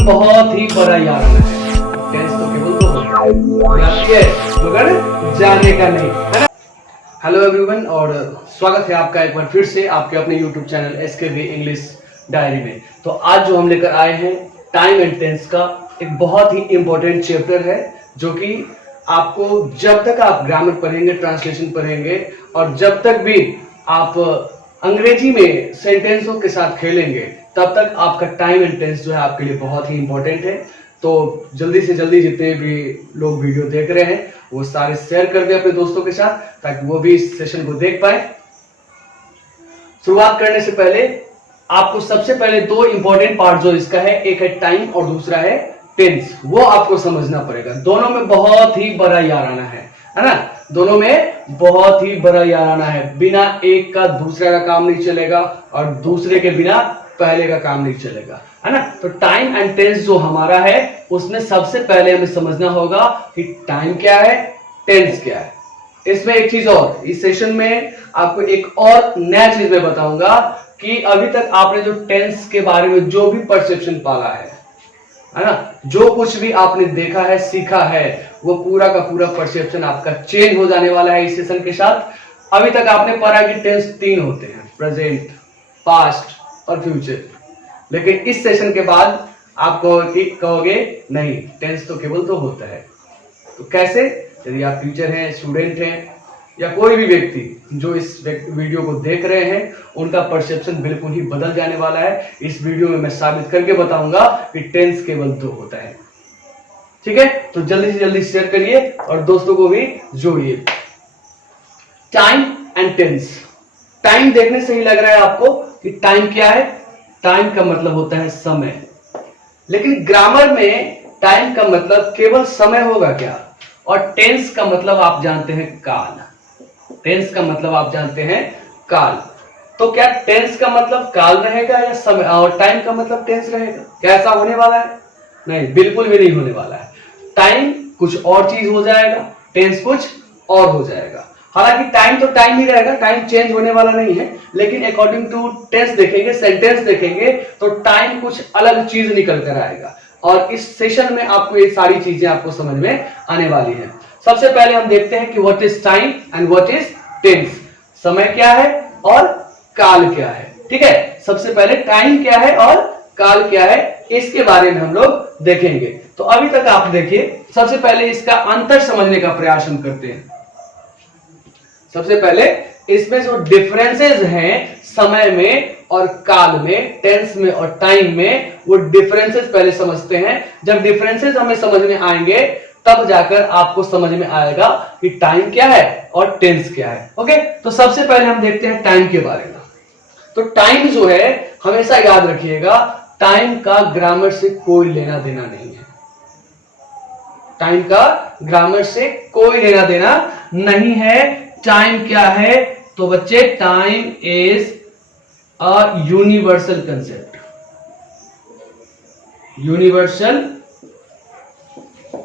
में बहुत ही बड़ा याराना है। टेंस तो केवल दो होता है मगर जाने का नहीं, है ना। हेलो एवरीवन और स्वागत है आपका एक बार फिर से आपके अपने YouTube channel SKB English diary में। तो आज जो हम लेकर आए हैं टाइम एंड टेंस का एक बहुत ही इंपॉर्टेंट चैप्टर है, जो कि आपको जब तक आप ग्रामर पढ़ेंगे, ट्रांसलेशन पढ़ेंगे और जब तक भी आप अंग्रेजी में सेंटेंसों के साथ खेलेंगे तब तक आपका टाइम एंड टेंस जो है आपके लिए बहुत ही इंपॉर्टेंट है। तो जल्दी से जल्दी जितने भी लोग वीडियो देख रहे हैं वो सारे शेयर कर दें अपने दोस्तों के साथ, ताकि वो भी इस सेशन को देख पाए। शुरुआत करने से पहले आपको सबसे पहले दो इंपॉर्टेंट पार्ट जो इसका है, एक है टाइम और दूसरा है टेंस, वो आपको समझना पड़ेगा। दोनों में बहुत ही बड़ा याराना है ना। दोनों में बहुत ही बड़ा याराना है। बिना एक का दूसरे का काम नहीं चलेगा और दूसरे के बिना पहले का काम नहीं चलेगा, है ना। तो टाइम एंड टेंस जो हमारा है उसमें सबसे पहले हमें समझना होगा कि टाइम क्या है, टेंस क्या है। इसमें एक चीज और, इस सेशन में आपको एक और नया चीज मैं बताऊंगा कि अभी तक आपने जो टेंस के बारे में जो भी परसेप्शन पाला है ना, जो कुछ भी आपने देखा है, सीखा है, वो पूरा का पूरा परसेप्शन आपका चेंज हो जाने वाला है इस सेशन के साथ। अभी तक आपने पढ़ा कि टेंस तीन होते हैं, प्रेजेंट, पास्ट और फ्यूचर, लेकिन इस सेशन के बाद आप कहोगे नहीं, टेंस तो केवल दो होता है। तो कैसे? यदि आप टीचर हैं, स्टूडेंट हैं या कोई भी व्यक्ति जो इस वीडियो को देख रहे हैं, उनका परसेप्शन बिल्कुल ही बदल जाने वाला है। इस वीडियो में मैं साबित करके बताऊंगा कि टेंस केवल दो होता है। ठीक है, तो जल्दी से जल्दी शेयर करिए और दोस्तों को भी जोड़िए। Time and tense. टाइम देखने से ही लग रहा है आपको कि टाइम क्या है। टाइम का मतलब होता है समय, लेकिन ग्रामर में टाइम का मतलब केवल समय होगा क्या? और टेंस का मतलब आप जानते हैं काल। टेंस का मतलब आप जानते हैं काल। तो क्या टेंस का मतलब काल रहेगा या समय, और टाइम का मतलब टेंस रहेगा? क्या ऐसा होने वाला है? नहीं, बिल्कुल भी नहीं होने वाला है। टाइम कुछ और चीज हो जाएगा, टेंस कुछ और हो जाएगा। हालांकि टाइम तो टाइम ही रहेगा, टाइम चेंज होने वाला नहीं है, लेकिन अकॉर्डिंग टू टेंस देखेंगे, सेंटेंस देखेंगे तो टाइम कुछ अलग चीज निकल कर आएगा। और इस सेशन में आपको ये सारी चीजें आपको समझ में आने वाली हैं। सबसे पहले हम देखते हैं कि what is time and what is tense. समय क्या है और काल क्या है। ठीक है, सबसे पहले टाइम क्या है और काल क्या है, इसके बारे में हम लोग देखेंगे। तो अभी तक आप देखिए, सबसे पहले इसका अंतर समझने का प्रयास हम करते हैं। सबसे पहले इसमें जो डिफरेंसेस हैं समय में और काल में, टेंस में और टाइम में, वो डिफरेंसेस पहले समझते हैं। जब डिफरेंसेस हमें समझ में आएंगे तब जाकर आपको समझ में आएगा कि टाइम क्या है और टेंस क्या है। ओके, तो सबसे पहले हम देखते हैं टाइम के बारे में। तो टाइम जो है, हमेशा याद रखिएगा, टाइम का ग्रामर से कोई लेना देना नहीं है। टाइम का ग्रामर से कोई लेना देना नहीं है। टाइम क्या है? तो बच्चे, time is a universal concept. Universal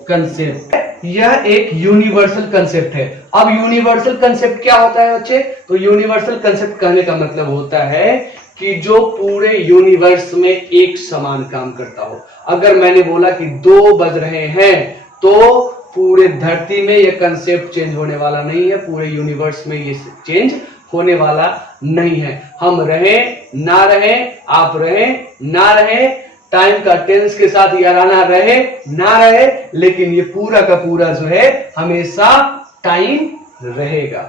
concept, यह एक यूनिवर्सल कंसेप्ट है। अब यूनिवर्सल कंसेप्ट क्या होता है बच्चे? तो यूनिवर्सल कंसेप्ट कहने का मतलब होता है कि जो पूरे यूनिवर्स में एक समान काम करता हो। अगर मैंने बोला कि 2 बज रहे हैं, तो पूरे धरती में यह कंसेप्ट चेंज होने वाला नहीं है, पूरे यूनिवर्स में ये चेंज होने वाला नहीं है। हम रहें ना रहें, आप रहें ना रहें, टाइम का टेंस के साथ याराना रहे ना रहे, लेकिन ये पूरा का पूरा जो है हमेशा टाइम रहेगा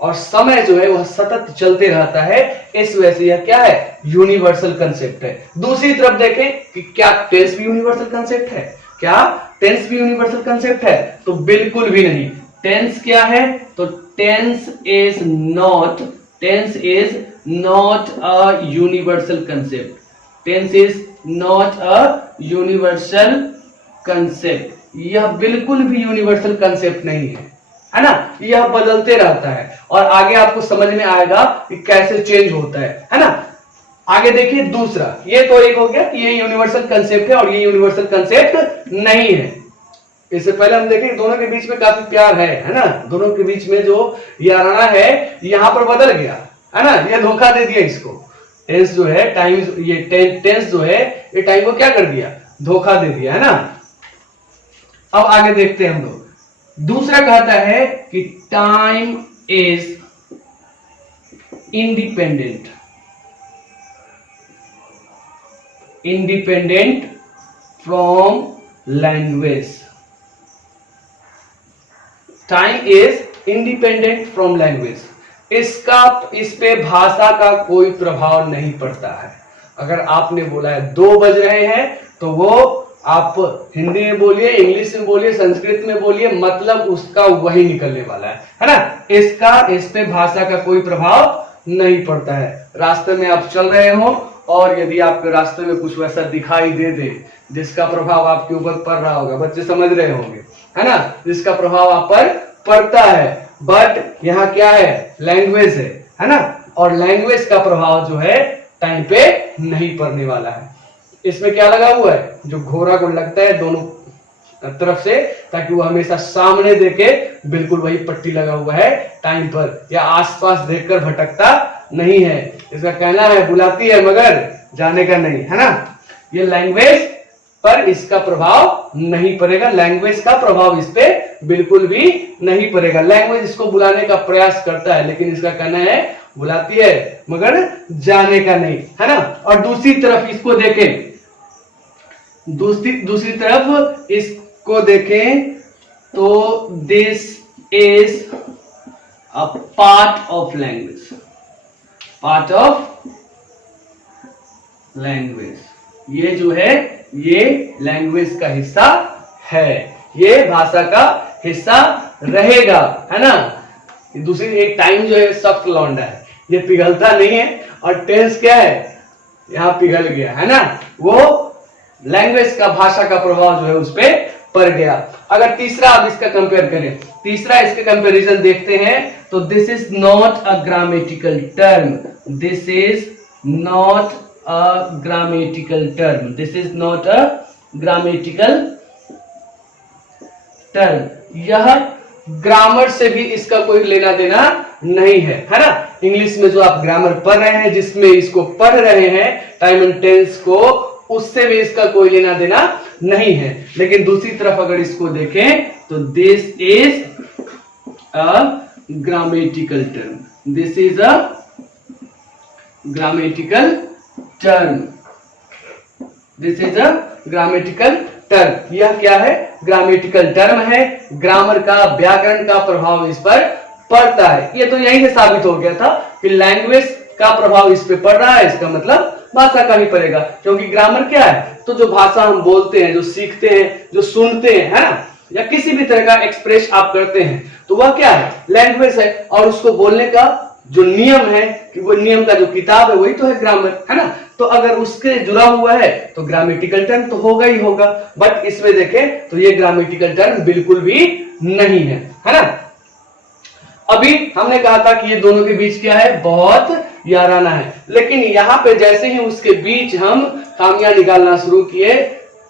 और समय जो है वह सतत चलते रहता है। इस वजह से यह क्या है? यूनिवर्सल कंसेप्ट है। दूसरी तरफ देखें कि क्या टेंस भी यूनिवर्सल कंसेप्ट है? क्या टेंस भी यूनिवर्सल कंसेप्ट है? तो बिल्कुल भी नहीं। टेंस क्या है? तो tense is not a universal concept. Tense is not a universal concept. यह बिल्कुल भी यूनिवर्सल कंसेप्ट नहीं है ना। यह बदलते रहता है और आगे आपको समझ में आएगा कि कैसे चेंज होता है ना। आगे देखिए दूसरा, ये तो एक हो गया कि ये यूनिवर्सल कंसेप्ट है और ये यूनिवर्सल कंसेप्ट नहीं है। इससे पहले हम देखें दोनों के बीच में काफी प्यार है ना। दोनों के बीच में जो याराना है यहां पर बदल गया, है ना। ये धोखा दे दिया इसको। टेंस जो है, टाइम, ये टेंस जो है, ये टाइम को क्या कर दिया? धोखा दे दिया, है ना। अब आगे देखते हैं हम लोग। दूसरा कहता है कि time is independent from language. Time is independent from language. इस पे भाषा का कोई प्रभाव नहीं पड़ता है। अगर आपने बोला है 2 बज रहे हैं तो वो आप हिंदी में बोलिए, इंग्लिश में बोलिए, संस्कृत में बोलिए, मतलब उसका वही निकलने वाला है ना। इस पे भाषा का कोई प्रभाव नहीं पड़ता है। रास्ते में आप चल रहे हो और यदि आपके रास्ते में कुछ वैसा दिखाई दे दे जिसका प्रभाव आपके ऊपर पड़ रहा होगा, बच्चे समझ रहे होंगे, है ना, जिसका प्रभाव आप पर पड़ता है, बट यहाँ क्या है, लैंग्वेज है ना, और लैंग्वेज का प्रभाव जो है टाइम पे नहीं पड़ने वाला है। इसमें क्या लगा हुआ है, जो घोड़ा को लगता है दोनों तरफ से, ताकि वो हमेशा सामने देखे, बिल्कुल वही पट्टी लगा हुआ है टाइम पर, या आसपास देखकर भटकता नहीं है। इसका कहना है बुलाती है मगर जाने का नहीं, है ना। ये लैंग्वेज पर इसका प्रभाव नहीं पड़ेगा, लैंग्वेज का प्रभाव इस पे बिल्कुल भी नहीं पड़ेगा। लैंग्वेज इसको बुलाने का प्रयास करता है, लेकिन इसका कहना है बुलाती है मगर जाने का नहीं, है ना। और दूसरी तरफ इसको देखें, दूसरी तरफ इसको देखें तो this is a part of language, ये जो है ये लैंग्वेज का हिस्सा है, ये भाषा का हिस्सा रहेगा, है ना। दूसरी एक टाइम जो है सख्त लौंडा है, ये पिघलता नहीं है, और टेंस क्या है, यहां पिघल गया, है ना। वो लैंग्वेज का, भाषा का प्रभाव जो है उस पे पड़ गया। अगर तीसरा आप इसका कंपेयर करें, तीसरा इसके कंपैरिजन देखते हैं तो this is not a grammatical term, this is not a grammatical term, this is not a grammatical term. यह ग्रामर से भी इसका कोई लेना देना नहीं है ना। इंग्लिश में जो आप ग्रामर पढ़ रहे हैं, जिसमें इसको पढ़ रहे हैं टाइम एंड टेंस को, उससे भी इसका कोई लेना देना नहीं है। लेकिन दूसरी तरफ अगर इसको देखें तो this is a grammatical term, this is a grammatical term, this is a grammatical term. यह क्या है, ग्रामेटिकल टर्म है, ग्रामर का, व्याकरण का प्रभाव इस पर पड़ता है। ये तो यहीं से साबित हो गया था कि लैंग्वेज का प्रभाव इस पे पड़ रहा है, इसका मतलब भाषा का भी पड़ेगा, क्योंकि ग्रामर क्या है, तो जो भाषा हम बोलते हैं, जो सीखते हैं, जो सुनते हैं, है ना, या किसी भी तरह का एक्सप्रेस आप करते हैं, तो वह क्या है, लैंग्वेज है। और उसको बोलने का जो नियम है, कि वो नियम का जो किताब है, वही तो है ग्रामर, है ना। तो अगर उसके जुड़ा हुआ है तो ग्रामेटिकल टर्म तो होगा ही होगा। बट इसमें देखें तो ये ग्रामेटिकल टर्म बिल्कुल भी नहीं है ना। अभी हमने कहा था कि ये दोनों के बीच क्या है, बहुत याराना है, लेकिन यहाँ पे जैसे ही उसके बीच हम खामियां निकालना शुरू किए,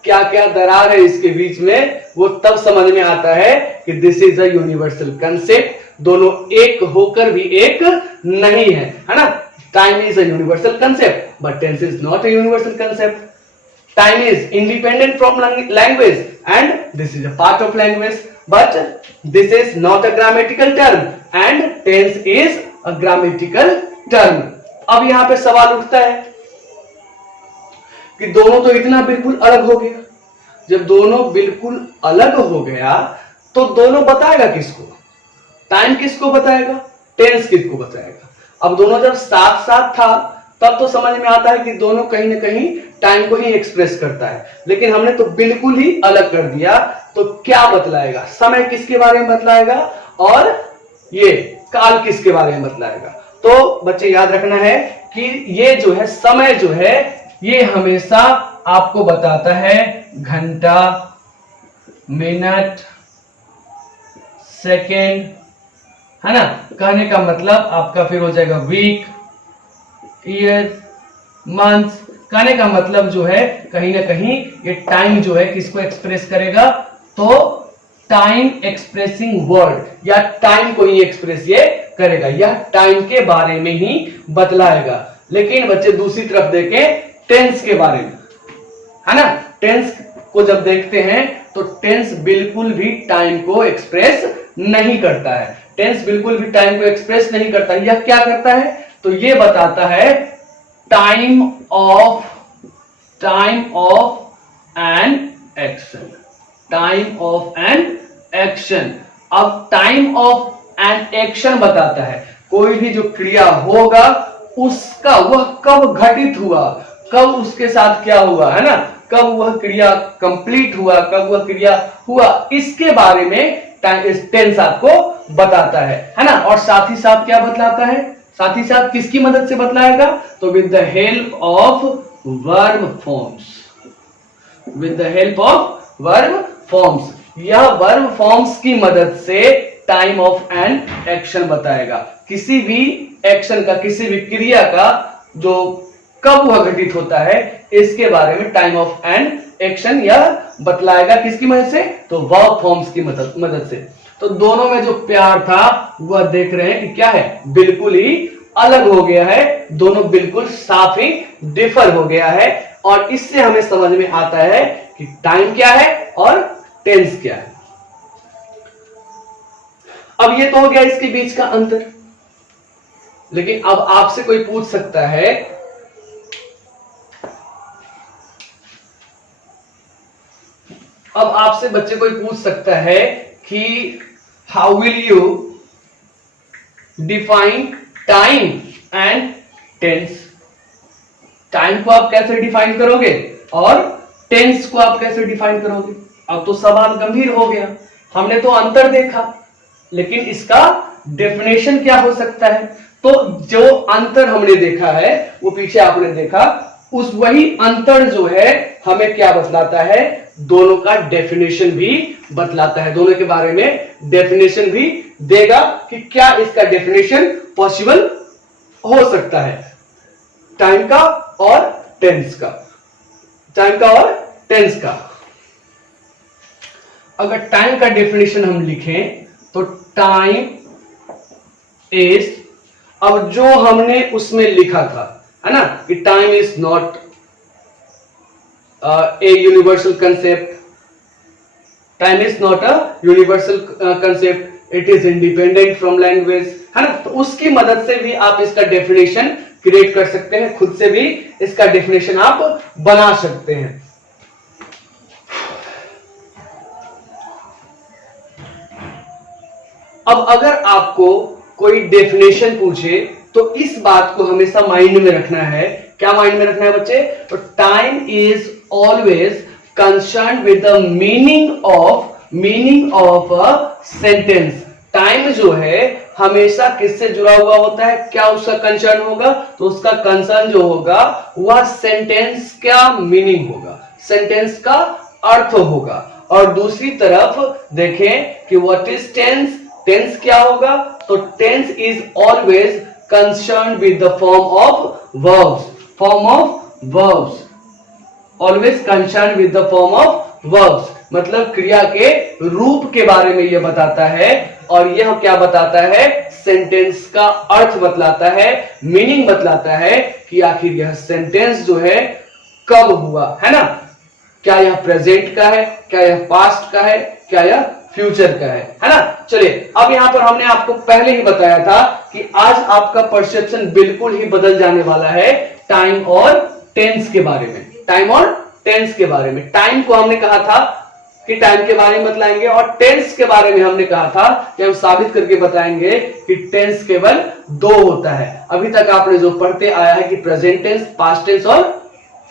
क्या क्या दरार है इसके बीच में, वो तब समझ में आता है कि this is a universal concept. दोनों एक होकर भी एक नहीं है ना। Time is a universal concept but tense is not a universal concept. Time is independent from language and this is a part of language, but this is not a grammatical term and tense is a grammatical term. अब यहां पे सवाल उठता है कि दोनों तो इतना बिल्कुल अलग हो गया। जब दोनों बिल्कुल अलग हो गया तो दोनों बताएगा किसको, टाइम किसको बताएगा, टेंस किसको बताएगा। अब दोनों जब साथ साथ था तब तो समझ में आता है कि दोनों कहीं ना कहीं टाइम को ही एक्सप्रेस करता है, लेकिन हमने तो बिल्कुल ही अलग कर दिया। तो क्या बतलाएगा, समय किसके बारे में बतलाएगा और ये काल किसके बारे में बतलाएगा। तो बच्चे याद रखना है कि ये जो है समय जो है ये हमेशा आपको बताता है घंटा, मिनट, सेकेंड, है ना। कहने का मतलब आपका फिर हो जाएगा वीक, ईयर, मंथ। कहने का मतलब जो है कहीं ना कहीं ये टाइम जो है किसको एक्सप्रेस करेगा, तो टाइम एक्सप्रेसिंग वर्ड या टाइम को ही एक्सप्रेस ये करेगा, यह टाइम के बारे में ही बतलाएगा। लेकिन बच्चे दूसरी तरफ देखें टेंस के बारे में, है ना। टेंस को जब देखते हैं तो टेंस बिल्कुल भी टाइम को एक्सप्रेस नहीं करता है। टेंस बिल्कुल भी टाइम को एक्सप्रेस नहीं करता। यह क्या करता है? तो ये बताता है time of an action. Time of an action. अब टाइम ऑफ एन एक्शन बताता है कोई भी जो क्रिया होगा उसका वह कब घटित हुआ, कब उसके साथ क्या हुआ, है ना, कब वह क्रिया कंप्लीट हुआ, कब वह क्रिया हुआ, इसके बारे में टेंस आपको बताता है ना। और साथ ही साथ क्या बतलाता है? साथ ही साथ किसकी मदद से बतलाएगा? तो with the help of verb forms. With the help of verb forms. यह वर्ब फॉर्म्स की मदद से टाइम ऑफ एन एक्शन बताएगा। किसी भी एक्शन का, किसी भी क्रिया का जो कब वह घटित होता है इसके बारे में टाइम ऑफ एन एक्शन यह बतलाएगा। किसकी मदद से? तो वर्ब फॉर्म्स की मदद से। तो दोनों में जो प्यार था वह देख रहे हैं कि क्या है, बिल्कुल ही अलग हो गया है। दोनों बिल्कुल साफ ही डिफर हो गया है। और इससे हमें समझ में आता है कि टाइम क्या है और टेंस क्या है। अब ये तो हो गया इसके बीच का अंतर। लेकिन अब आपसे कोई पूछ सकता है अब आपसे बच्चे कोई पूछ सकता है कि how will you define time and tense. Time को आप कैसे डिफाइन करोगे और टेंस को आप कैसे डिफाइन करोगे? अब तो सवाल गंभीर हो गया। हमने तो अंतर देखा, लेकिन इसका डेफिनेशन क्या हो सकता है? तो जो अंतर हमने देखा है वो पीछे आपने देखा, उस वही अंतर जो है हमें क्या बतलाता है? दोनों का डेफिनेशन भी बतलाता है। दोनों के बारे में डेफिनेशन भी देगा कि क्या इसका डेफिनेशन पॉसिबल हो सकता है, टाइम का और टेंस का। टाइम का और टेंस का। अगर टाइम का डेफिनेशन हम लिखें तो टाइम इज, अब जो हमने उसमें लिखा था, है ना, कि time is not a universal concept. Time is not a universal concept. It is independent from language, है ना। तो उसकी मदद से भी आप इसका डेफिनेशन क्रिएट कर सकते हैं, खुद से भी इसका डेफिनेशन आप बना सकते हैं। अब अगर आपको कोई डेफिनेशन पूछे तो इस बात को हमेशा माइंड में रखना है। क्या माइंड में रखना है बच्चे? तो time is always concern with the meaning of a sentence. Time जो है हमेशा किससे जुड़ा हुआ होता है? क्या उसका कंसर्न होगा? तो उसका कंसर्न जो होगा वह सेंटेंस का मीनिंग होगा, सेंटेंस का अर्थ होगा। और दूसरी तरफ देखें कि व्हाट इज टेंस। टेंस क्या होगा? तो tense is always concern with the form of verbs. Form of verbs, always concern with the form of verbs, मतलब क्रिया के रूप के बारे में यह बताता है। और यह क्या बताता है? सेंटेंस का अर्थ बतलाता है, मीनिंग बतलाता है कि आखिर यह सेंटेंस जो है कब हुआ, है ना। क्या यह प्रेजेंट का है, क्या यह पास्ट का है, क्या यह फ्यूचर का है ना। चलिए, अब यहां पर हमने आपको पहले ही बताया था कि आज आपका परसेप्शन बिल्कुल ही बदल जाने वाला है टाइम और टेंस के बारे में। टाइम और टेंस के बारे में। टाइम को हमने कहा था कि टाइम के बारे में बतलाएंगे, और टेंस के बारे में हमने कहा था कि हम साबित करके बताएंगे कि टेंस केवल दो होता है। अभी तक आपने जो पढ़ते आया है कि प्रेजेंट टेंस, पास्ट टेंस और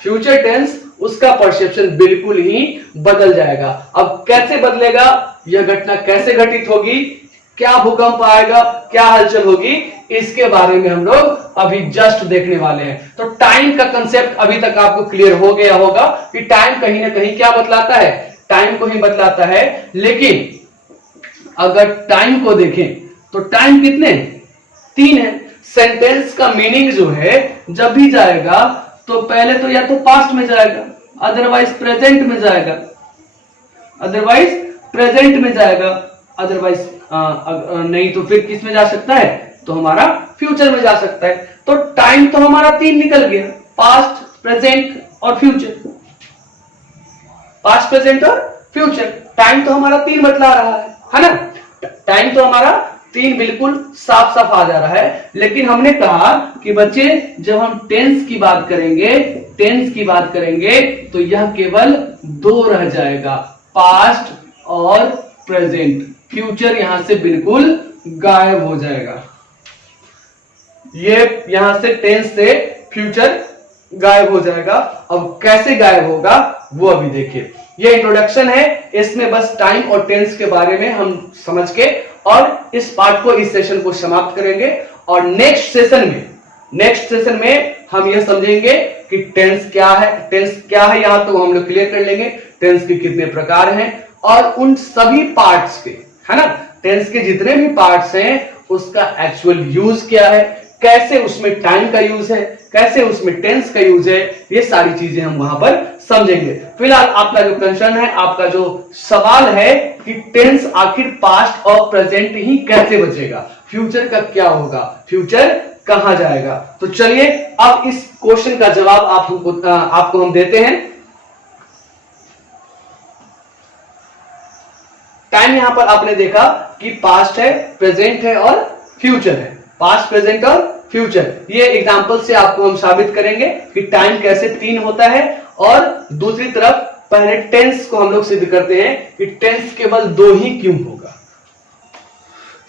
फ्यूचर टेंस, उसका परसेप्शन बिल्कुल ही बदल जाएगा। अब कैसे बदलेगा? यह घटना कैसे घटित होगी, क्या भूकंप आएगा, क्या हलचल होगी, इसके बारे में हम लोग अभी जस्ट देखने वाले हैं। तो टाइम का कंसेप्ट अभी तक आपको क्लियर हो गया होगा कि टाइम कहीं ना कहीं क्या बतलाता है? टाइम को ही बतलाता है। लेकिन अगर टाइम को देखें तो टाइम कितने? 3 है। सेंटेंस का मीनिंग जो है जब भी जाएगा तो पहले तो या तो पास्ट में जाएगा, अदरवाइज प्रेजेंट में जाएगा, अदरवाइज प्रेजेंट में जाएगा, अदरवाइज नहीं तो फिर किस में जा सकता है? तो हमारा फ्यूचर में जा सकता है। तो टाइम तो हमारा 3 निकल गया, पास्ट, प्रेजेंट और फ्यूचर। पास्ट, प्रेजेंट और फ्यूचर। टाइम तो हमारा 3 बतला रहा है ना, टाइम तो हमारा 3 बिल्कुल साफ साफ आ जा रहा है। लेकिन हमने कहा कि बच्चे जब हम टेंस की बात करेंगे, टेंस की बात करेंगे तो यह केवल 2 रह जाएगा, पास्ट और प्रेजेंट। फ्यूचर यहां से बिल्कुल गायब हो जाएगा। ये यहां से टेंस से फ्यूचर गायब हो जाएगा। अब कैसे गायब होगा वो अभी देखिए। ये इंट्रोडक्शन है, इसमें बस टाइम और टेंस के बारे में हम समझ के और इस पार्ट को, इस सेशन को समाप्त करेंगे। और नेक्स्ट सेशन में हम ये समझेंगे कि टेंस क्या है यहां तो हम लोग क्लियर कर लेंगे, टेंस के कितने प्रकार हैं और उन सभी पार्ट्स के, है ना, टेंस के जितने भी पार्ट्स हैं उसका एक्चुअल यूज क्या है, कैसे उसमें टाइम का यूज है, कैसे उसमें टेंस का यूज है, ये सारी चीजें हम वहां पर समझेंगे। फिलहाल आपका जो कंसर्न है, आपका जो सवाल है कि टेंस आखिर पास्ट और प्रेजेंट ही कैसे बचेगा, फ्यूचर का क्या होगा, फ्यूचर कहां जाएगा। तो चलिए अब इस क्वेश्चन का जवाब आपको हम देते हैं। टाइम यहां पर आपने देखा कि पास्ट है, प्रेजेंट है और फ्यूचर है, पास्ट, प्रेजेंट और फ्यूचर। ये एग्जांपल से आपको हम साबित करेंगे कि टाइम कैसे 3 होता है। और दूसरी तरफ पहले टेंस को हम लोग सिद्ध करते हैं कि टेंस केवल 2 ही क्यों होगा।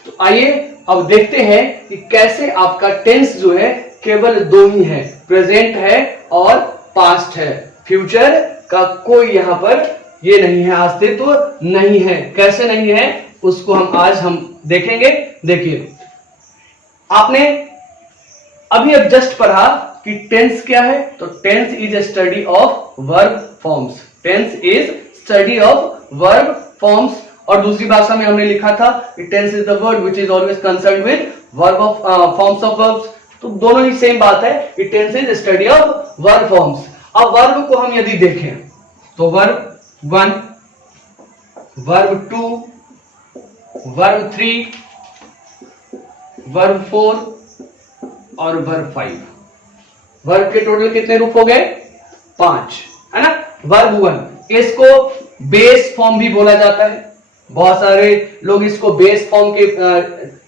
तो आइए अब देखते हैं कि कैसे आपका टेंस जो है केवल 2 ही है, प्रेजेंट है और पास्ट है, फ्यूचर का कोई यहां पर ये नहीं है, अस्तित्व नहीं है। कैसे नहीं है उसको आज हम देखेंगे। देखिए, आपने अभी अब जस्ट पढ़ा कि टेंस क्या है, तो tense is a study of verb forms, tense is study of verb forms. और दूसरी भाषा में हमने लिखा था कि tense is the word which is always concerned with verb of forms of verbs. तो दोनों ही सेम बात है कि tense is study of verb forms. अब वर्ब को हम यदि देखें तो वर्ब 1, वर्ब 2, वर्ब 3, वर्ब 4 और वर्ब 5। वर्ब के टोटल कितने रूप हो गए? 5, है ना। वर्ब 1 इसको बेस फॉर्म भी बोला जाता है, बहुत सारे लोग इसको बेस फॉर्म के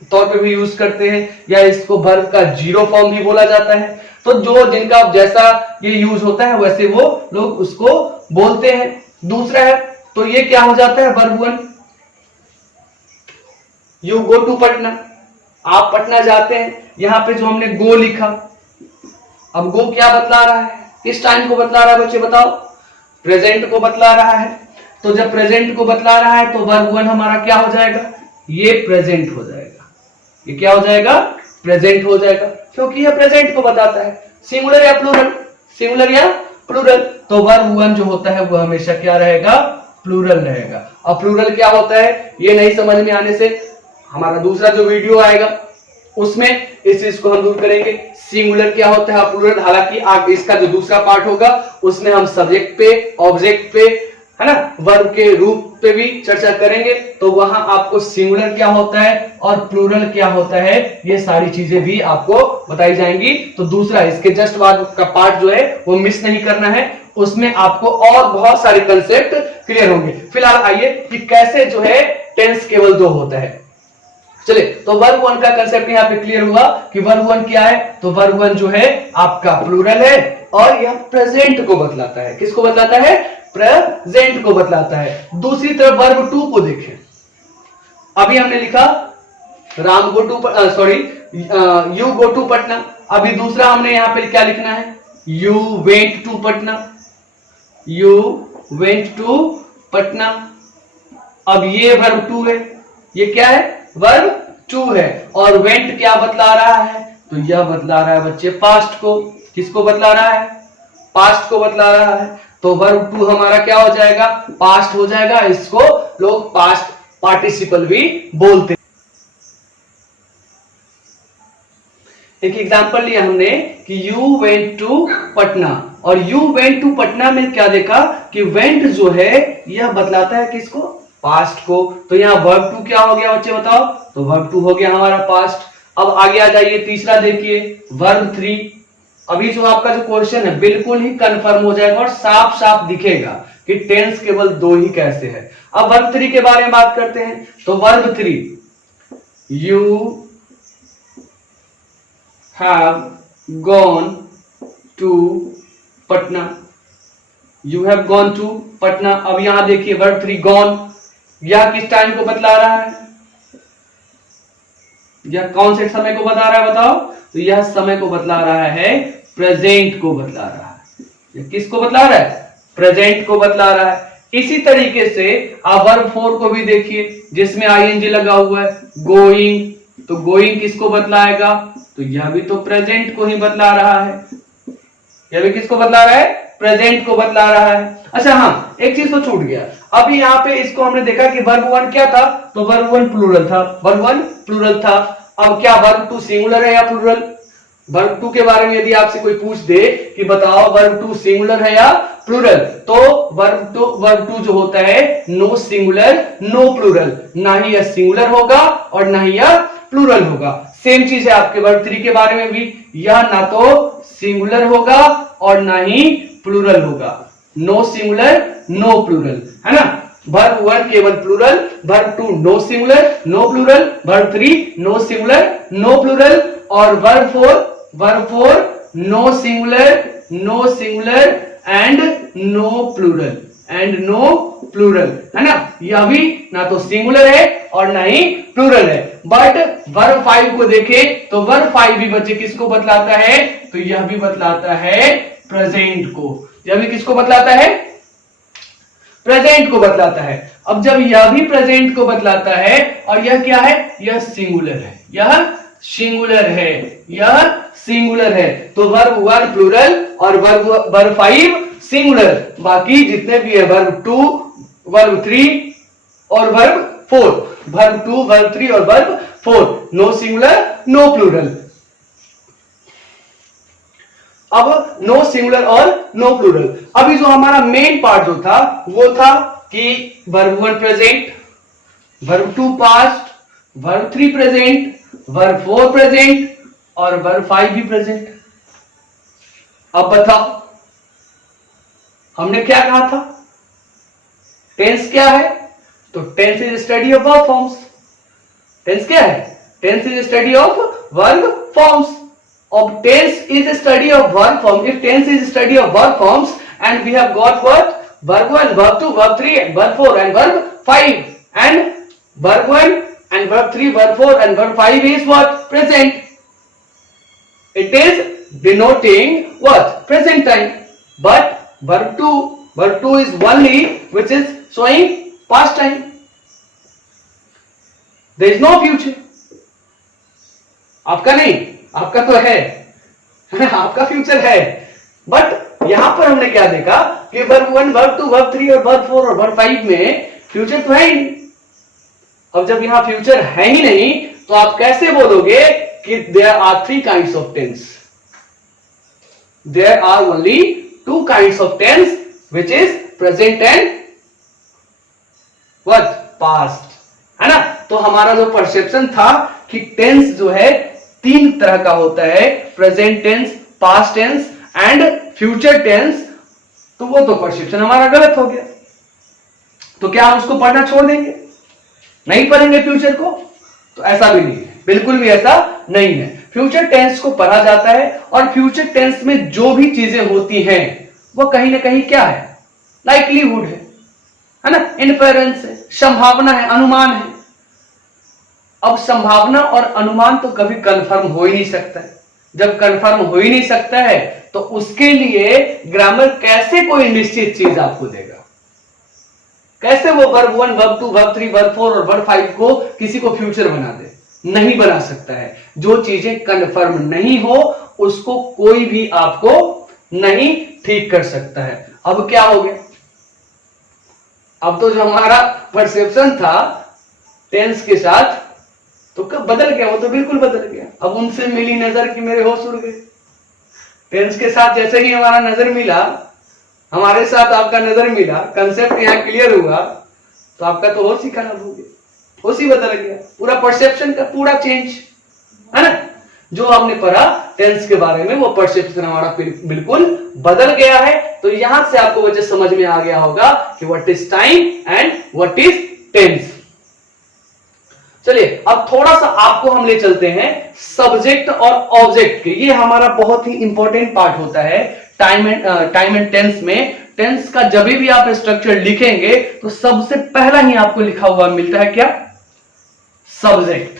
तौर पे भी यूज करते हैं, या इसको वर्ब का 0 फॉर्म भी बोला जाता है। तो जो जिनका जैसा ये यूज होता है वैसे वो लोग उसको बोलते हैं। दूसरा है तो ये क्या हो जाता है, verb 1 you go to Patna, आप पटना जाते हैं। यहां पे जो हमने गो लिखा, अब गो क्या बतला रहा है, किस टाइम को बतला रहा है बच्चे बताओ? प्रेजेंट को बतला रहा है। तो जब प्रेजेंट को बतला रहा है तो वर्ब 1 हमारा क्या हो जाएगा, ये प्रेजेंट हो जाएगा। ये क्या हो जाएगा, प्रेजेंट हो जाएगा, क्योंकि ये प्रेजेंट को बताता है। सिंगुलर या प्लूरल, सिंगुलर या प्लूरल, तो वर्ब 1 जो होता है वो हमेशा क्या रहेगा, प्लूरल रहेगा। अब प्लूरल क्या होता है ये नहीं समझ में आने से हमारा दूसरा जो वीडियो आएगा उसमें इस चीज को हम दूर करेंगे। सिंगुलर क्या होता है, प्लूरल, हालांकि इसका जो दूसरा पार्ट होगा उसमें हम सब्जेक्ट पे, ऑब्जेक्ट पे, है ना, वर्ब के रूप पे भी चर्चा करेंगे। तो वहां आपको सिंगुलर क्या होता है और प्लूरल क्या होता है ये सारी चीजें भी आपको बताई जाएंगी। तो दूसरा इसके जस्ट बाद का पार्ट जो है वो मिस नहीं करना है, उसमें आपको और बहुत सारे कंसेप्ट क्लियर होंगे। फिलहाल आइए कि कैसे जो है टेंस केवल 2 होता है। चलिए, तो वर्ब 1 का कंसेप्ट यहाँ पे क्लियर हुआ कि वर्ब 1 क्या है। तो वर्ब 1 जो है आपका प्लूरल है और यह प्रेजेंट को बतलाता है। किसको बतलाता है, प्रेजेंट को बतलाता है। दूसरी तरफ वर्ब 2 को देखें, अभी हमने लिखा Ram go to, sorry you go to Patna. अभी दूसरा हमने यहाँ पे क्या लिखना है, you went to Patna, you went to Patna. अब ये वर्ब 2 है, ये क्या है, वर्ब 2 है। और वेंट क्या बतला रहा है, तो यह बतला रहा है बच्चे पास्ट को। किसको बतला रहा है, पास्ट को बतला रहा है। तो वर्ब 2 हमारा क्या हो जाएगा, पास्ट हो जाएगा। इसको लोग पास्ट पार्टिसिपल भी बोलते हैं। एक एग्जांपल लिया हमने कि यू वेंट टू पटना, और यू वेंट टू पटना में क्या देखा कि वेंट जो है यह बतलाता है किसको, पास्ट को। तो यहाँ वर्ब 2 क्या हो गया बच्चे बताओ, तो वर्ब 2 हो गया हमारा पास्ट। अब आगे आ जाइए, तीसरा देखिए वर्ब 3। अभी जो आपका जो क्वेश्चन है बिल्कुल ही कंफर्म हो जाएगा और साफ साफ दिखेगा कि टेंस केवल दो ही कैसे है। अब वर्ब 3 के बारे में बात करते हैं। तो verb 3, you have gone to Patna, you have gone to Patna. अब यहां देखिए वर्ब 3 गॉन, यह किस टाइम को बतला रहा है, यह कौन से समय को बता रहा है बताओ। तो यह समय को बतला रहा है, प्रेजेंट को बतला रहा है। यह किसको बतला रहा है, प्रेजेंट को बतला रहा है। इसी तरीके से आप वर्ब 4 को भी देखिए जिसमें आईएनजी लगा हुआ है, गोइंग। तो गोइंग किसको बतलाएगा, तो यह भी तो प्रेजेंट को ही बतला रहा है, यह भी किसको बतला रहा है, प्रेजेंट को बतला रहा है। अच्छा हाँ, एक चीज तो छूट गया। अभी यहाँ पे इसको हमने देखा कि वर्ब 1 क्या था, तो वर्ब 1 प्लूरल था, वर्ब 1 प्लूरल था। अब क्या वर्ब 2 सिंगुलर है या प्लूरल। वर्ब 2 के बारे में यदि आपसे कोई पूछ दे कि बताओ वर्ब 2 सिंगुलर है या प्लूरल, तो वर्ब 2 जो होता है नो सिंगुलर नो प्लूरल, ना ही यह सिंगुलर होगा और ना ही यह प्लूरल होगा। सेम चीज है आपके वर्ब 3 के बारे में भी, यह ना तो सिंगुलर होगा और ना ही प्लूरल होगा, नो सिंगुलर नो प्लूरल, है ना। वर्ब 1 केवल plural, verb 2 no singular no plural, verb 3 no singular no plural, और verb 4 no singular and no plural, है ना। यह भी ना तो सिंगुलर है और ना ही प्लूरल है। बट वर्ब 5 को देखें तो वर्ब 5 भी बच्चे किसको बतलाता है, तो यह भी बतलाता है प्रेजेंट को। यह भी किसको बतलाता है, प्रेजेंट को बतलाता है। अब जब यह भी प्रेजेंट को बतलाता है और यह क्या है, यह सिंगुलर है, यह सिंगुलर है, तो वर्ब 1 प्लूरल और वर्ब 5 सिंगुलर। बाकी जितने भी है वर्ब 2 वर्ब 3 और वर्ब 4, वर्ब 2 वर्ब 3 और verb 4 no singular no plural. अब नो सिंगुलर और नो प्लूरल। अभी जो हमारा मेन पार्ट जो था वो था कि verb 1 present, verb 2 past, verb 3 present, verb 4 present और वर्ब 5 भी प्रेजेंट। अब बताओ हमने क्या कहा था, टेंस क्या है, तो tense is study of verb forms. Tense क्या है, tense is study of verb forms. Of tense is a study of verb form. If tense is a study of verb forms, and we have got what, verb 1, verb 2, verb 3, and verb 4, and verb 5, and verb 1 and verb 3, verb 4, and verb 5 is what, present. It is denoting what, present time. But verb 2 is only which is showing past time. There is no future. आपका नहीं, आपका तो है आपका future है। But यहां पर हमने क्या देखा कि वर्ब 1 वर्ब 2 वर्ब 3 और वर्ब 4 और वर्ब 5 में फ्यूचर तो है ही नहीं। अब जब यहां फ्यूचर है ही नहीं तो आप कैसे बोलोगे कि there are 3 kinds of tense. There are only 2 kinds of tense which is present and what, past, है ना। तो हमारा जो परसेप्शन था कि टेंस जो है 3 तरह का होता है, present tense, past tense and future tense, तो वो तो परसेप्शन हमारा गलत हो गया। तो क्या हम उसको पढ़ना छोड़ देंगे, नहीं पढ़ेंगे फ्यूचर को, तो ऐसा भी नहीं है, बिल्कुल भी ऐसा नहीं है। फ्यूचर टेंस को पढ़ा जाता है और फ्यूचर टेंस में जो भी चीजें होती हैं वो कहीं ना कहीं क्या है, लाइकलीहुड है ना, इन्फेरेंस है, संभावना है, अनुमान है। अब संभावना और अनुमान तो कभी कंफर्म हो ही नहीं सकता है। जब कंफर्म हो ही नहीं सकता है तो उसके लिए ग्रामर कैसे कोई निश्चित चीज आपको देगा, कैसे वो वर्ब 1 वर्ब 2 वर्ब 3 वर्ब 4 और वर्ब 5 को किसी को फ्यूचर बना दे, नहीं बना सकता है। जो चीजें कंफर्म नहीं हो उसको कोई भी आपको नहीं ठीक कर सकता है। अब क्या हो गया, अब तो जो हमारा परसेप्शन था टेंस के साथ तो कब बदल गया, वो तो बिल्कुल बदल गया। अब उनसे मिली नजर की मेरे होश उड़ गए। टेंस के साथ जैसे ही हमारा नजर मिला, हमारे साथ आपका नजर मिला, कंसेप्ट यहाँ क्लियर हुआ, तो आपका तो होश ही खराब हो गया, होश ही बदल गया, पूरा परसेप्शन का पूरा चेंज, है ना। जो हमने पढ़ा टेंस के बारे में, वो परसेप्शन हमारा बिल्कुल बदल गया है। तो यहां से आपको बच्चे समझ में आ गया होगा कि what is time and what is tense. चलिए अब थोड़ा सा आपको हम ले चलते हैं सब्जेक्ट और ऑब्जेक्ट के। ये हमारा बहुत ही इंपॉर्टेंट पार्ट होता है टाइम एंड टेंस में। टेंस का जब भी आप स्ट्रक्चर लिखेंगे तो सबसे पहला ही आपको लिखा हुआ मिलता है क्या? सब्जेक्ट।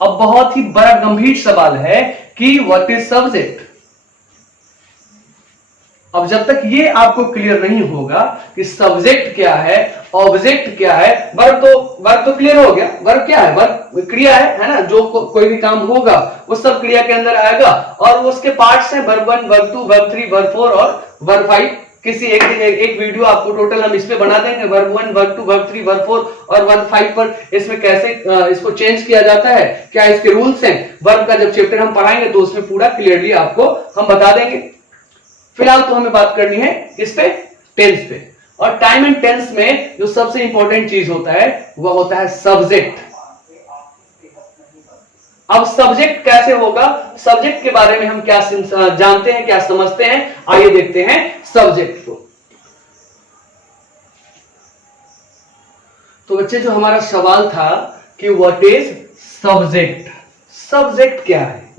अब बहुत ही बड़ा गंभीर सवाल है कि व्हाट इज सब्जेक्ट। अब जब तक ये आपको क्लियर नहीं होगा कि सब्जेक्ट क्या है, ऑब्जेक्ट क्या है, वर्ब तो क्लियर हो गया। वर्ब क्या है? वर्ब क्रिया है ना, जो कोई भी काम होगा वो सब क्रिया के अंदर आएगा और उसके पार्ट्स हैं वर्ब 1, वर्ब 2, वर्ब 3, वर्ब 4 और वर्ब 5। किसी एक वीडियो आपको टोटल हम इस पे बना देंगे, वर्ब 1, वर्ब 2, वर्ब 3, वर्ब 4 और वर्ब 5 पर। इसमें कैसे इसको चेंज किया जाता है, क्या इसके रूल्स हैं, वर्ब का जब चैप्टर हम पढ़ाएंगे तो उसमें पूरा क्लियरली आपको हम बता देंगे। फिलहाल तो हमें बात करनी है इस पे, टेंस पे। और टाइम एंड टेंस में जो सबसे इंपॉर्टेंट चीज होता है वह होता है सब्जेक्ट। अब सब्जेक्ट कैसे होगा, सब्जेक्ट के बारे में हम क्या जानते हैं, क्या समझते हैं, आइए देखते हैं सब्जेक्ट को। तो बच्चे जो हमारा सवाल था कि व्हाट इज सब्जेक्ट, सब्जेक्ट क्या है।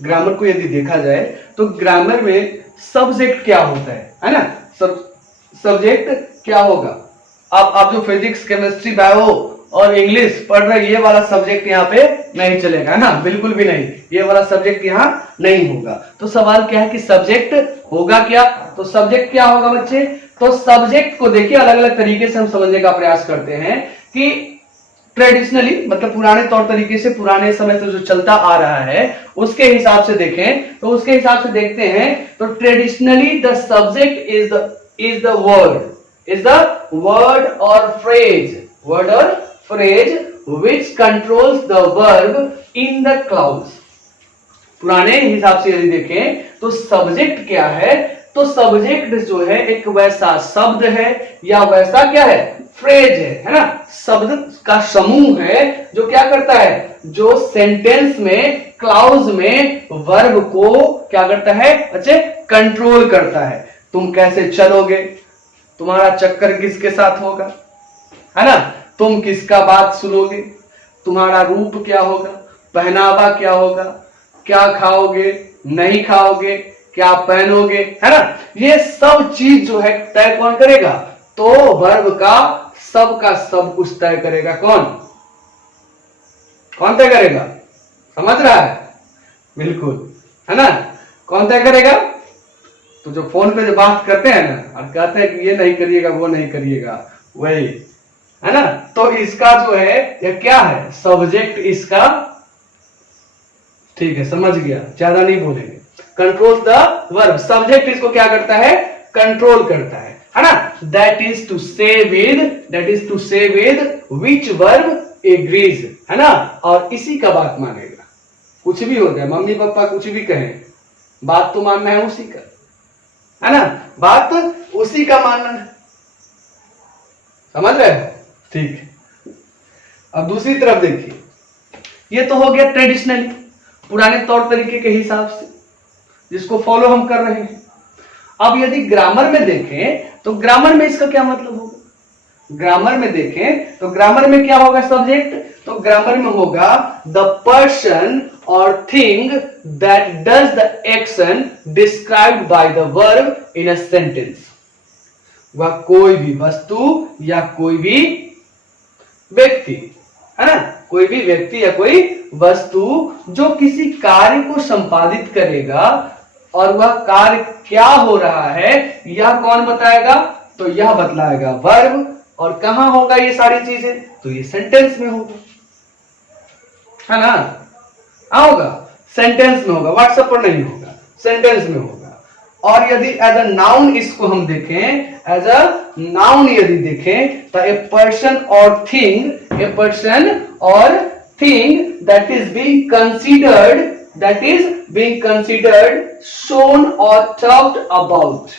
ग्रामर को यदि देखा जाए तो ग्रामर में सब्जेक्ट क्या होता है ना। सब्जेक्ट क्या होगा। आप जो फिजिक्स, केमिस्ट्री, बायो और इंग्लिश पढ़ रहे, ये वाला सब्जेक्ट यहाँ पे नहीं चलेगा ना, बिल्कुल भी नहीं, ये वाला सब्जेक्ट यहाँ नहीं होगा। तो सवाल क्या है कि सब्जेक्ट होगा क्या। तो सब्जेक्ट क्या होगा बच्चे, तो सब्जेक्ट को देखिए अलग अलग तरीके से हम समझने का प्रयास करते हैं कि ट्रेडिशनली, मतलब पुराने तौर तरीके से, पुराने समय से जो चलता आ रहा है उसके हिसाब से देखें तो उसके हिसाब से देखते हैं तो traditionally the subject is the word और phrase which controls the verb in the clause। पुराने हिसाब से यदि देखें तो सब्जेक्ट क्या है, तो सब्जेक्ट जो है एक वैसा शब्द है या वैसा क्या है, फ्रेज है ना, शब्द का समूह है जो क्या करता है, जो सेंटेंस में, क्लाउज में वर्ब को क्या करता है बच्चे, कंट्रोल करता है। तुम कैसे चलोगे, तुम्हारा चक्कर किसके साथ होगा, है ना, तुम किसका बात सुनोगे, तुम्हारा रूप क्या होगा, पहनावा क्या होगा, क्या खाओगे नहीं खाओगे, क्या पहनोगे, है ना, ये सब चीज जो है तय कौन करेगा, तो वर्ब का सब कुछ तय करेगा। कौन तय करेगा, समझ रहा है, बिल्कुल, है ना, कौन तय करेगा। तो जो फोन पे जो बात करते हैं ना और कहते हैं कि ये नहीं करिएगा वो नहीं करिएगा, वही है ना। तो इसका जो है ये क्या है, सब्जेक्ट इसका, ठीक है, समझ गया, ज्यादा नहीं बोलेंगे। कंट्रोल द वर्ब, सब्जेक्ट इसको क्या करता है, कंट्रोल करता है ना। दैट इज टू से विद विच वर्ब एग्रीज, है ना, और इसी का बात मानेगा। कुछ भी हो जाए, मम्मी पापा कुछ भी कहें, बात तो मानना है उसी का, है ना, बात उसी का मानना है, समझ रहे हो, ठीक है। अब दूसरी तरफ देखिए, ये तो हो गया ट्रेडिशनली, पुराने तौर तरीके के हिसाब से जिसको फॉलो हम कर रहे हैं। अब यदि ग्रामर में देखें तो ग्रामर में इसका क्या मतलब होगा, ग्रामर में देखें तो ग्रामर में क्या होगा सब्जेक्ट, तो ग्रामर में होगा द पर्सन और thing that does the action described by the verb in a sentence. वह कोई भी वस्तु या कोई भी व्यक्ति, है ना, कोई भी व्यक्ति या कोई वस्तु जो किसी कार्य को संपादित करेगा और वह कार्य क्या हो रहा है यह कौन बताएगा, तो यह बतलाएगा वर्ब। और कहां होगा ये सारी चीजें, तो ये सेंटेंस में होगा, है ना, होगा सेंटेंस में होगा, व्हाट्सएप पर नहीं होगा, सेंटेंस में होगा। और यदि एज अ नाउन इसको हम देखें, एज अ नाउन यदि देखें तो ए पर्सन और thing that is being considered shown और टॉक्ड अबाउट,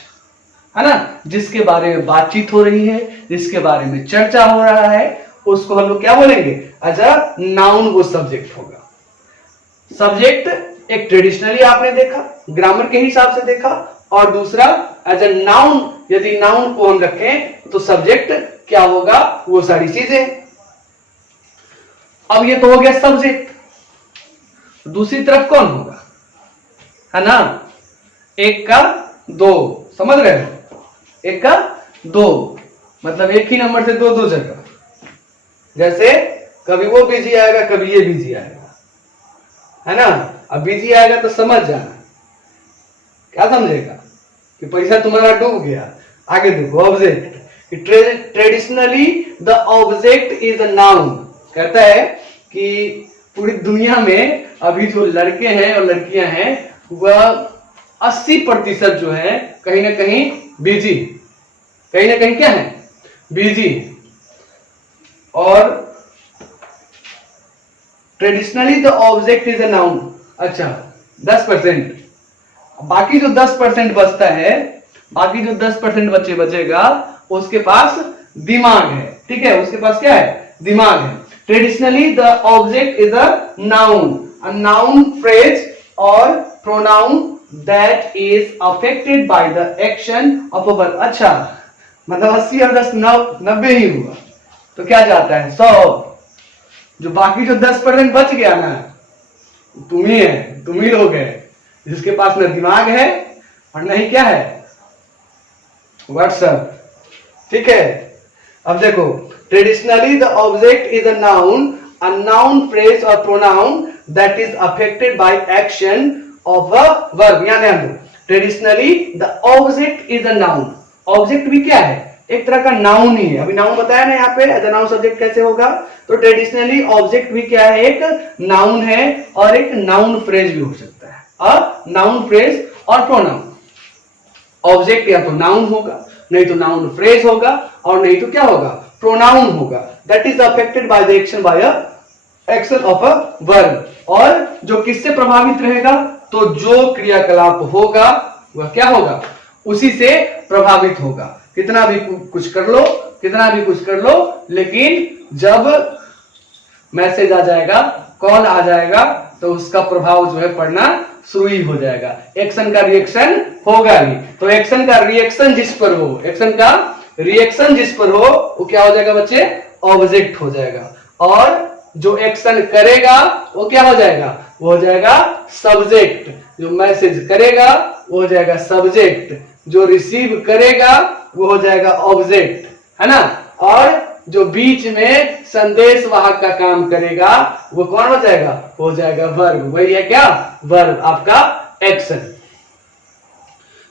है ना, जिसके बारे में बातचीत हो रही है, जिसके बारे में चर्चा हो रहा है, उसको हम लोग क्या बोलेंगे, एज अ नाउन, वो सब्जेक्ट होगा। सब्जेक्ट एक ट्रेडिशनली आपने देखा, ग्रामर के हिसाब से देखा, और दूसरा एज ए नाउन, यदि नाउन को हम रखें तो सब्जेक्ट क्या होगा, वो सारी चीजें। अब ये तो हो गया सब्जेक्ट। दूसरी तरफ कौन होगा, है ना, एक का दो, समझ रहे हो, एक का दो मतलब एक ही नंबर से दो दो जगह, जैसे कभी वो बिजी आएगा कभी ये बिजी आएगा, है ना। अब बिजी आएगा तो समझ जाना, क्या समझेगा कि पैसा तुम्हारा डूब गया। आगे देखो object, traditionally the object is a noun. कहता है कि पूरी दुनिया में अभी जो लड़के हैं और लड़कियां हैं वह 80% जो है कहीं ना कहीं बिजी, कहीं ना कहीं क्या है, बिजी। और traditionally the object is a noun. अच्छा 10%, बाकी जो 10% बचता है, बाकी जो 10% बचेगा उसके पास दिमाग है, ठीक है, उसके पास क्या है, दिमाग है। Traditionally the object is a noun phrase और pronoun that is affected by the action of a verb. अच्छा मतलब 80 और 10 90 ही हुआ, तो क्या जाता है 100। जो बाकी जो 10% बच गया ना, तुम ही है, तुम ही लोग है जिसके पास न दिमाग है और नहीं क्या है, व्हाट्सएप, ठीक है। अब देखो traditionally the object is a noun phrase और pronoun that is affected by action of a verb. यहां ध्यान दो, traditionally the object is a noun, object भी क्या है, एक तरह का नाउन ही है। अभी नाउन बताया ना यहाँ पे, एज अ नाउन सब्जेक्ट कैसे होगा, तो ट्रेडिशनली ऑब्जेक्ट भी क्या है, एक नाउन है और एक नाउन फ्रेज भी हो सकता है, और नाउन फ्रेज और प्रोनाउन। ऑब्जेक्ट या तो नाउन होगा, नहीं तो नाउन फ्रेज होगा, और नहीं तो क्या होगा, प्रोनाउन होगा, that is affected by the action by action of a verb. और जो किससे प्रभावित रहेगा, तो जो क्रियाकलाप होगा वह क्या होगा, उसी से प्रभावित होगा। कितना भी कुछ कर लो, कितना भी कुछ कर लो, लेकिन जब मैसेज आ जाएगा, कॉल आ जाएगा, तो उसका प्रभाव जो है पड़ना शुरू ही हो जाएगा। एक्शन का रिएक्शन होगा ही, तो एक्शन का रिएक्शन जिस पर हो, एक्शन का रिएक्शन जिस पर हो वो क्या हो जाएगा बच्चे, ऑब्जेक्ट हो जाएगा। और जो एक्शन करेगा वो क्या हो जाएगा, वो हो जाएगा सब्जेक्ट। जो मैसेज करेगा वो हो जाएगा सब्जेक्ट, जो रिसीव करेगा वो हो जाएगा ऑब्जेक्ट, है ना। और जो बीच में संदेश वाहक का काम करेगा वो कौन हो जाएगा, हो जाएगा वर्ब। वही है क्या, वर्ब, आपका एक्शन।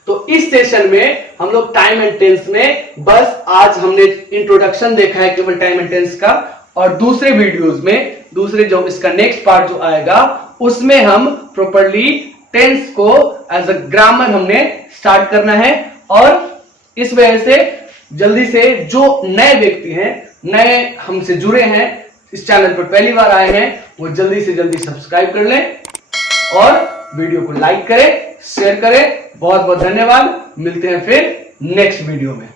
तो इस सेशन में हम लोग टाइम एंड टेंस में बस आज हमने इंट्रोडक्शन देखा है केवल टाइम एंड टेंस का, और दूसरे वीडियोस में, दूसरे जो इसका नेक्स्ट पार्ट जो आएगा उसमें हम प्रॉपर्ली टेंस को एज अ ग्रामर हमने स्टार्ट करना है। और इस वजह से जल्दी से जो नए व्यक्ति हैं, नए हमसे जुड़े हैं, इस चैनल पर पहली बार आए हैं, वो जल्दी से जल्दी सब्सक्राइब कर लें और वीडियो को लाइक करें, शेयर करें। बहुत बहुत धन्यवाद, मिलते हैं फिर नेक्स्ट वीडियो में।